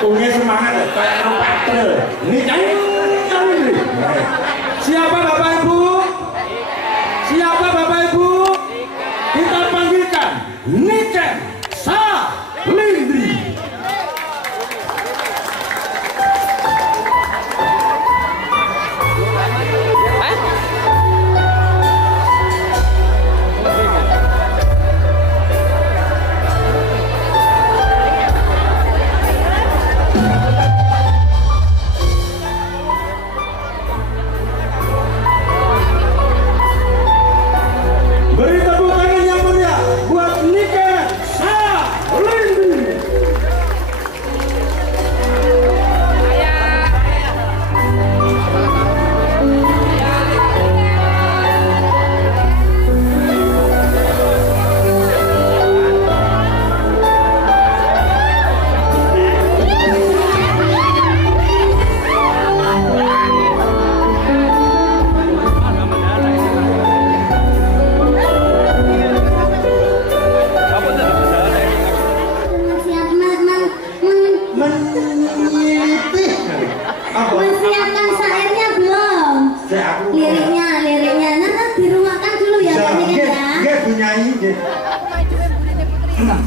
Punya semangat kayak anak patrol. Ini kan siapa Bapak Ibu? Siapa Bapak Ibu? Kita panggilkan Niken Salindri.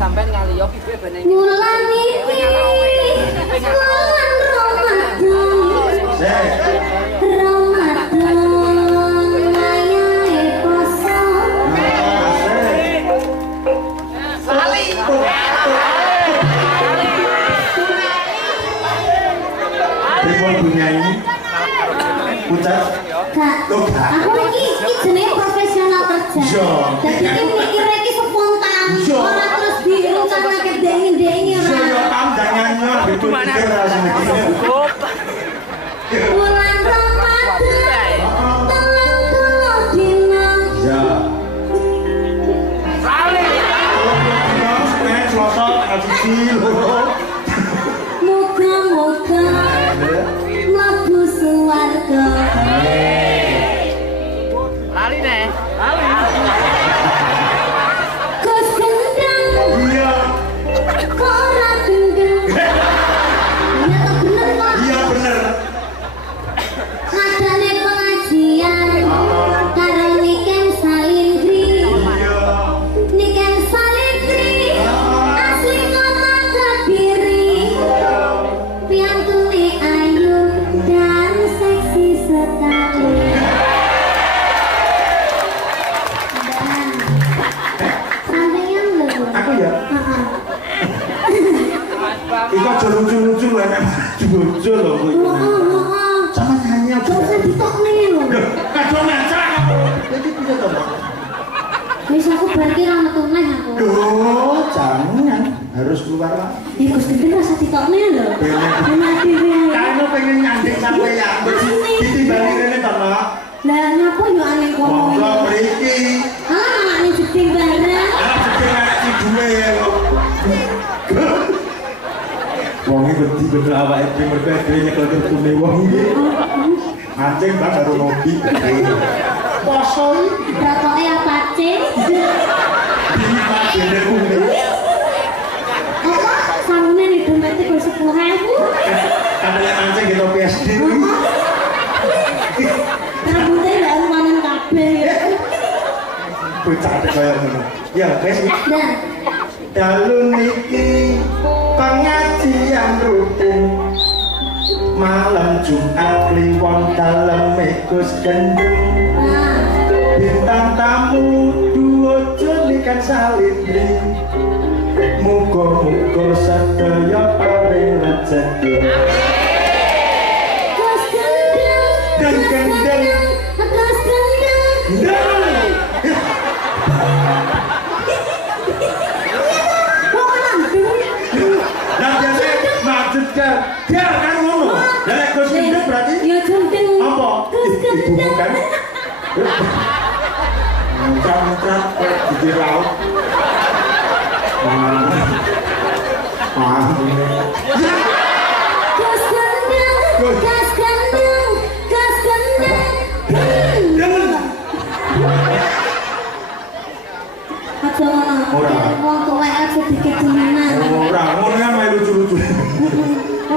Sampai ngali yo piye beneng. Mulan iki Mulan Ramadan ayahe poso. Sali. Pripun bunyanyi? Pucat. Kak, aku iki jenenge profesional kerja. Dadi iki mikire iki spontan. Ora terus direncanake dengin-dengin ora. Yo pandangannya betul pikir rasane. Bulan Ramadan. Telah dina. Ya. Sali. Senin Selasa tanggal 1 lho. Moga-moga mlebu swarga. Lali nih. Lali. Gus gendang. Iya. Kok ora gendang? Iya tak bener kok. Iya bener. Adane pengajian karo Niken Salindri. Iya. Niken Salindri asli kota Kediri. Piantune ayu dan seksi sekali. Sampeyan lho. Aku ya. Heeh. Iku aja lucu-lucu lho nek lucu lho kowe. Heeh. Sama nyanyi aja. Kok usah ditokne lho. Loh, kado ngacak. Jadi bisa to, Mbak? Wis aku berarti ra metu neh aku. Duh, jangan harus keluar lah. Gus gendeng rasa ditokne lho. Enak dhewe. Kamu pengen nyanding sampeyan, ditimbali kene to, Mbak? Lah napa yo aneh ngomong. Monggo mriki. Ah, ini jeding bareng. Anak sedih anak ibuke ya kok. Wong iki wedi bener awake dhewe mergo dhewe nyekel kertune wong iki. Mancing bak karo ngopi. Poso iki Dakoke apa cing? dene kuwi. Apa sangune nih dompet kok 10.000? Kadang mancing gitu PSD. Rambutnya nggak rumahan kabeh. Bocah kaya ngono. Ya, wis. Dah. Dalu niki pengajian rutin malam Jumat kliwon dalem Gus Gendeng. Nah, Bintang tamu duojo Niken Salindri. Muga-muga sedaya paring rejeki. Gus gendeng. Dan gendeng. Gus gendeng. Kok langsung? Nah biasanya maksudkan dia kan ngomong. Dan Gus Gendeng berarti Ya gendeng. apa? Gus Ibu gendeng. bukan? Muncrat-muncrat di laut. Gus gendeng. Gus gendeng. Gus gendeng. Aja ngono. Ora. Wong tuwek aja dikit jenengan. Ora, ngono kan main lucu-lucu.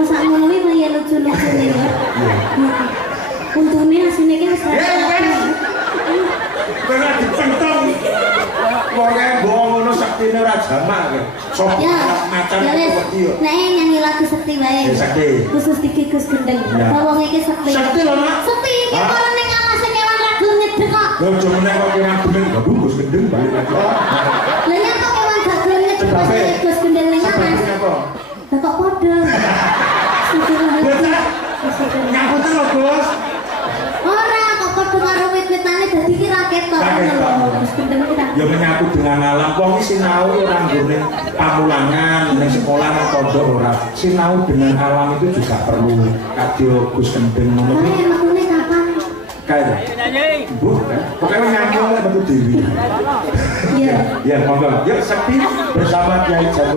sak ngono kuwi ya lucu-lucu nih. Untune asine ki wis Kena dipentong. Wong bohong ngono saktine ora jamak ke. Sopo macan wedi yo. Nek nyanyi lagu sekti wae. Sekti. Khusus iki Gus Gendeng. Wong iki sekti. Sekti lho, Mak. Sekti iki karo ning ngawase kewan ragil nyedek kok. Lho jenenge kok kewan gendeng, waduh Gus Gendeng balik lagi. Lah nek kok kewan ragil nyedek Gus Gendeng ning ngawas. Lah kok padha. Ngapunten lho, Gus. Ora kok padha karo wit-witane dadi ki raket kok. Gus Gendeng ki Ya menyatu dengan alam. Wong iki sinau ora nggone pamulangan ning sekolah nang pondok ora. Sinau dengan alam itu juga perlu. Kadyo Gus Gendeng ngono kuwi. Makune kapan? Kayak Bu, pokoknya nyanyi oleh betul dewi. Iya. Ya, monggo. Yuk, sepi bersama Kiai Jamu.